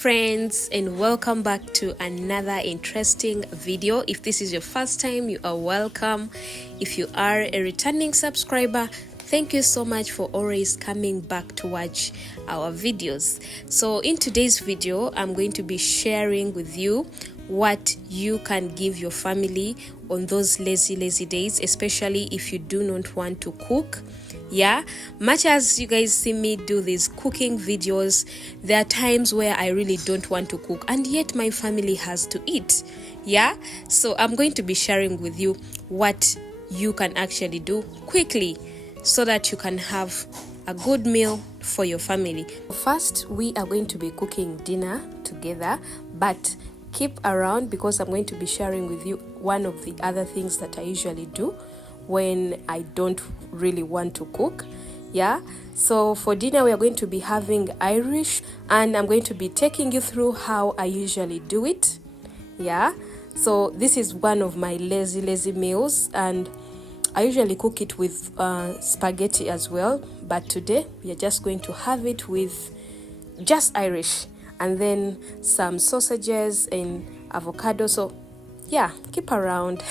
friends, and welcome back to another interesting video. If this is your first time, you are welcome. If you are a returning subscriber, thank you so much for always coming back to watch our videos. So in today's video, I'm going to be sharing with you what you can give your family on those lazy days, especially if you do not want to cook. Much as you guys see me do these cooking videos, there are times where I really don't want to cook and yet my family has to eat. So I'm going to be sharing with you what you can actually do quickly so that you can have a good meal for your family. First, we are going to be cooking dinner together, but keep around because I'm going to be sharing with you one of the other things that I usually do when I don't really want to cook. So for dinner we are going to be having Irish, and I'm going to be taking you through how I usually do it. So this is one of my lazy meals, and I usually cook it with spaghetti as well, but today we are just going to have it with just Irish and then some sausages and avocado. So keep around.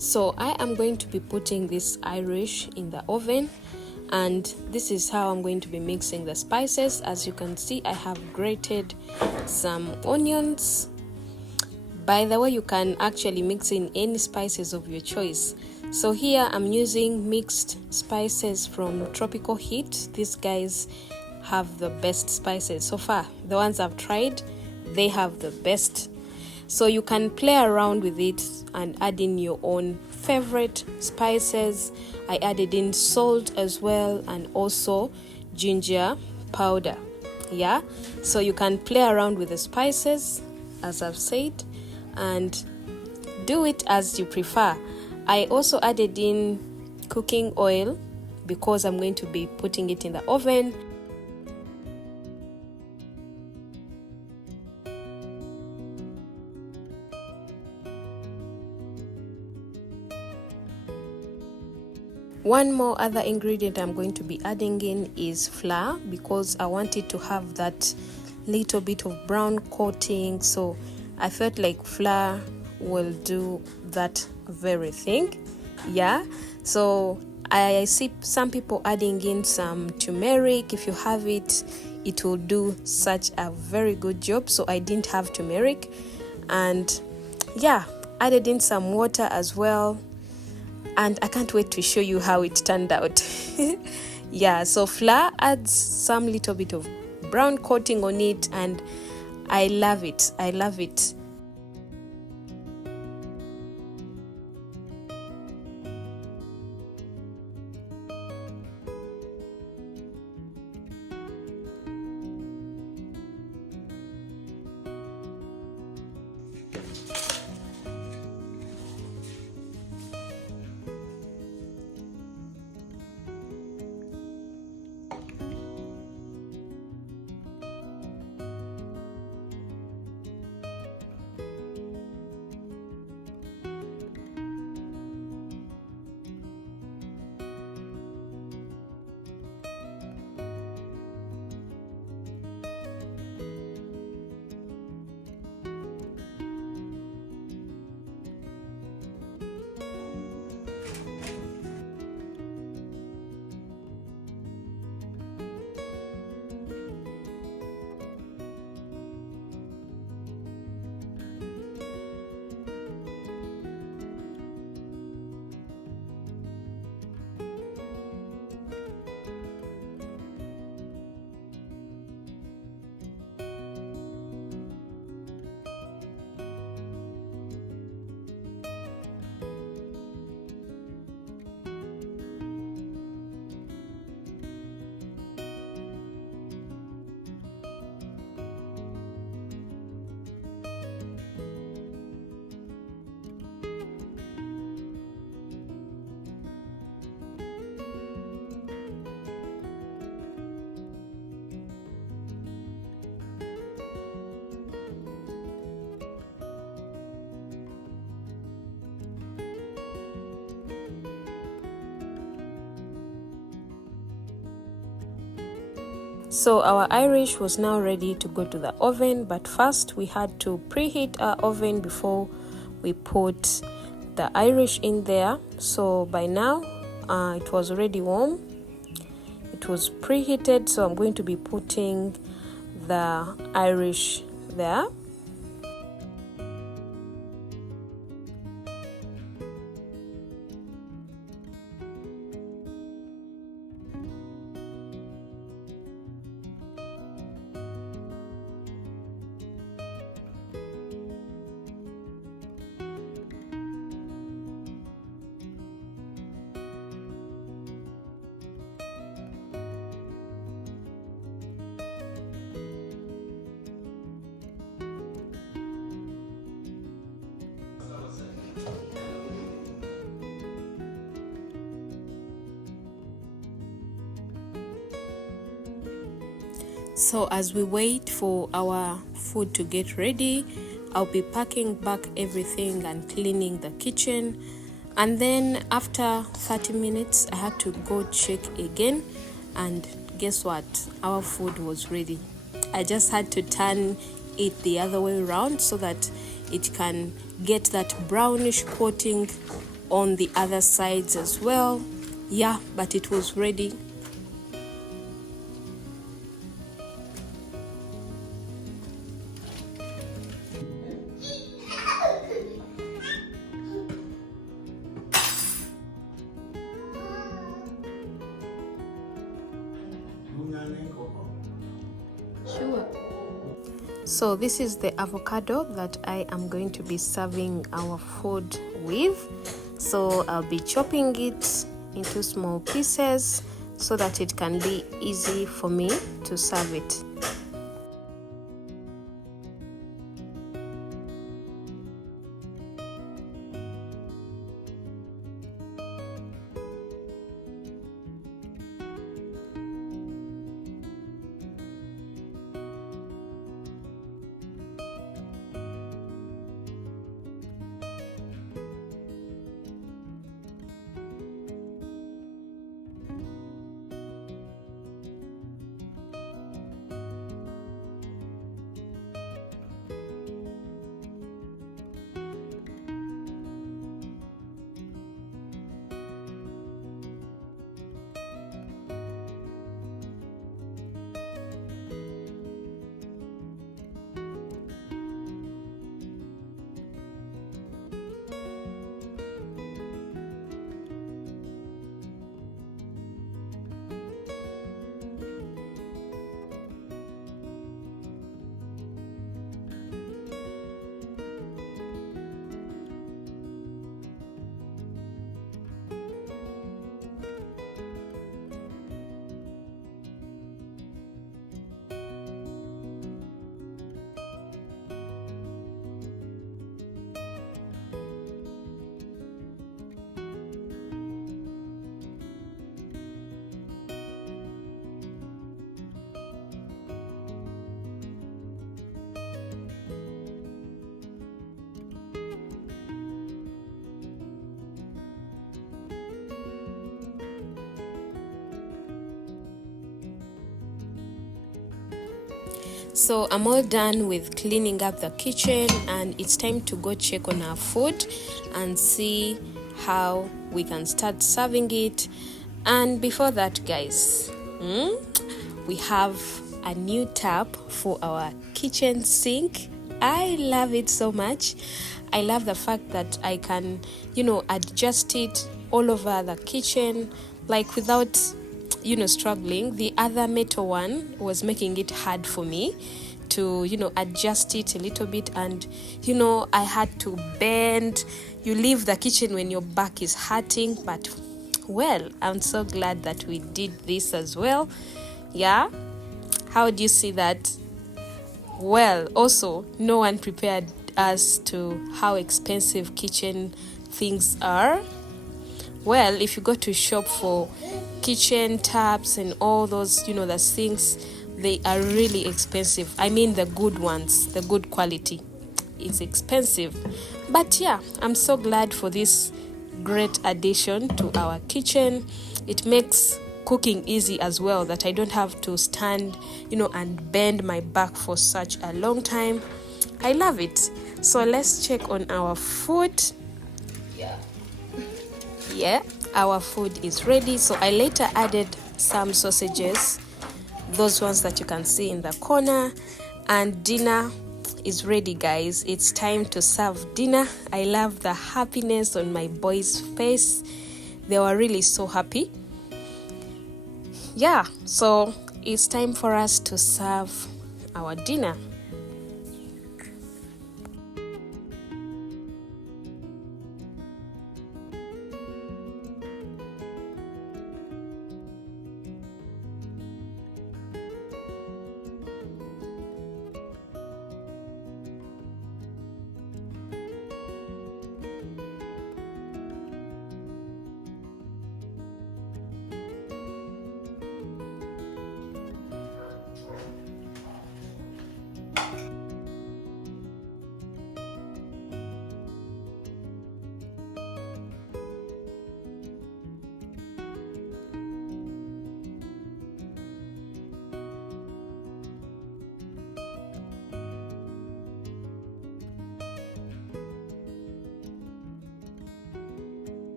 So I am going to be putting this Irish in the oven, and this is how I'm going to be mixing the spices. As you can see, I have grated some onions. By the way, you can actually mix in any spices of your choice. So here I'm using mixed spices from Tropical Heat. These guys have the best spices so far. The ones I've tried, they have the best. So you can play around with it and add in your own favorite spices. I added in salt as well, and also ginger powder. So you can play around with the spices, as I've said, and do it as you prefer. I also added in cooking oil because I'm going to be putting it in the oven. One more other ingredient I'm going to be adding in is flour, because I want it to have that little bit of brown coating. So I felt like flour will do that very thing. So I see some people adding in some turmeric. If you have it, it will do such a very good job. So I didn't have turmeric, and added in some water as well. And I can't wait to show you how it turned out. So flour adds some little bit of brown coating on it, and I love it. So our Irish was now ready to go to the oven, but first we had to preheat our oven before we put the Irish in there. So by now it was already warm, it was preheated, so I'm going to be putting the Irish there. So as we wait for our food to get ready, I'll be packing back everything and cleaning the kitchen. And then after 30 minutes, I had to go check again. And guess what? Our food was ready. I just had to turn it the other way around so that it can get that brownish coating on the other sides as well. Yeah, but it was ready. Sure. So this is the avocado that I am going to be serving our food with. So I'll be chopping it into small pieces so that it can be easy for me to serve it. So I'm all done with cleaning up the kitchen, and it's time to go check on our food and see how we can start serving it. And before that, guys, we have a new tap for our kitchen sink. I love it so much. I love the fact that I can, adjust it all over the kitchen, like without struggling. The other metal one was making it hard for me to adjust it a little bit, and I had to bend. You leave the kitchen when your back is hurting, but well, I'm so glad that we did this as well. Yeah, how do you see that? Well, also, no one prepared us to how expensive kitchen things are. Well, if you go to shop for kitchen taps and all those, the sinks, they are really expensive. I mean the good ones, the good quality. It's expensive. But yeah, I'm so glad for this great addition to our kitchen. It makes cooking easy as well, that I don't have to stand, and bend my back for such a long time. I love it. So let's check on our food. Yeah, our food is ready. So I later added some sausages, those ones that you can see in the corner, and dinner is ready, guys. It's time to serve dinner. I love the happiness on my boys' face. They were really so happy. Yeah, so it's time for us to serve our dinner.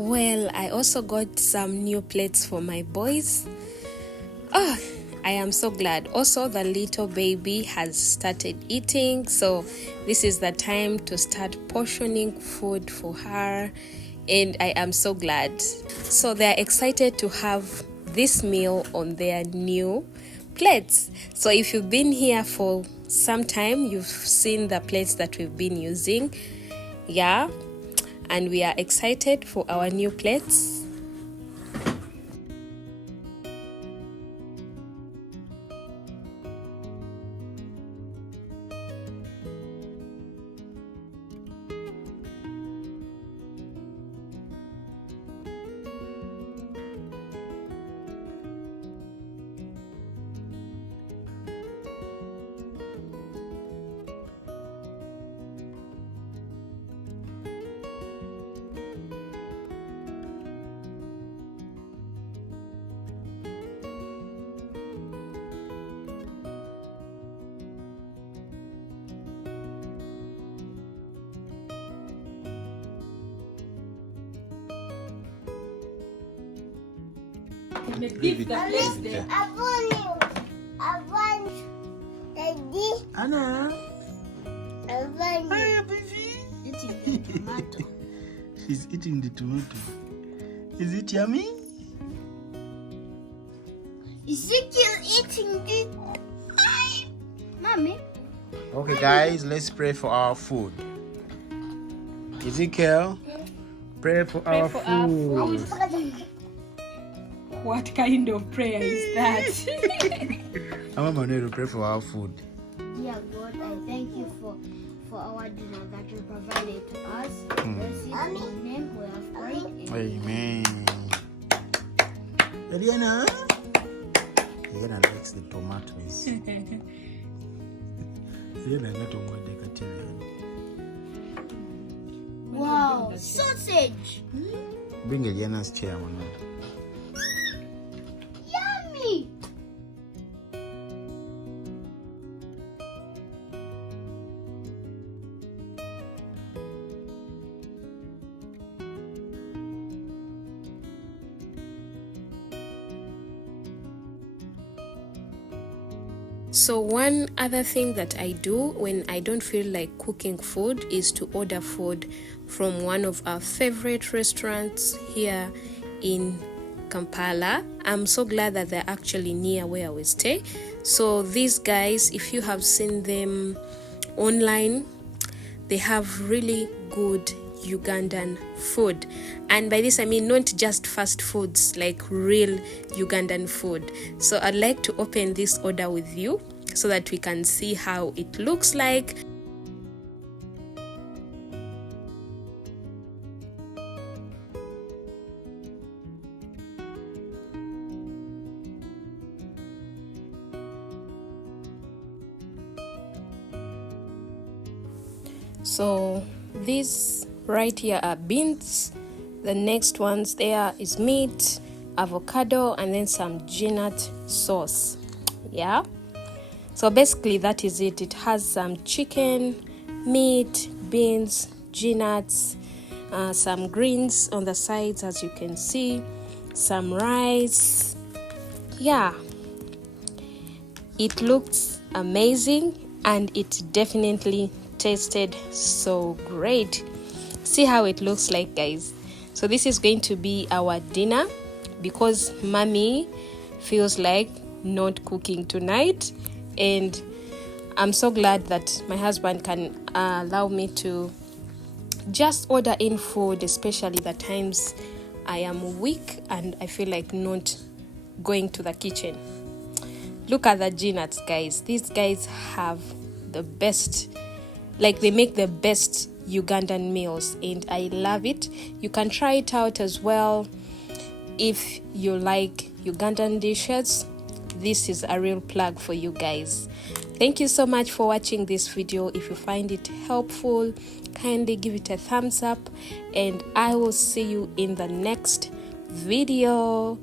Well, I also got some new plates for my boys. Oh, I am so glad. Also, the little baby has started eating, so this is the time to start portioning food for her, and I am so glad. So they're excited to have this meal on their new plates. So if you've been here for some time, you've seen the plates that we've been using. Yeah, and we are excited for our new plates. Anna. Hi, baby. Eating the tomato. She's eating the tomato. Is it yummy? Ezekiel eating the... Mommy. Okay, guys, let's pray for our food. Ezekiel, pray for our food. What kind of prayer is that? I'm going to pray for our food. Dear God, I thank you for our dinner that you provided to us. Bless it in your name we have prayed. Amen. Eliana likes the tomatoes. Wow, sausage. Bring Eliana's chair, Mama. Yummy. So one other thing that I do when I don't feel like cooking food is to order food from one of our favorite restaurants here in Kampala. I'm so glad that they're actually near where we stay. So these guys, if you have seen them online, they have really good Ugandan food. And by this I mean not just fast foods, like real Ugandan food. So I'd like to open this order with you so that we can see how it looks like. So these right here are beans. The next ones there is meat, avocado, and then some peanut sauce. Yeah, so basically that is it. It has some chicken, meat, beans, peanuts, some greens on the sides, as you can see, some rice. Yeah, it looks amazing and it definitely tasted so great. See how it looks like, guys. So this is going to be our dinner because mommy feels like not cooking tonight, and I'm so glad that my husband can allow me to just order in food, especially the times I am weak and I feel like not going to the kitchen. Look at the peanuts, guys. These guys have the best, like they make the best Ugandan meals and I love it. You can try it out as well if you like Ugandan dishes. This is a real plug for you guys. Thank you so much for watching this video. If you find it helpful, kindly give it a thumbs up and I will see you in the next video.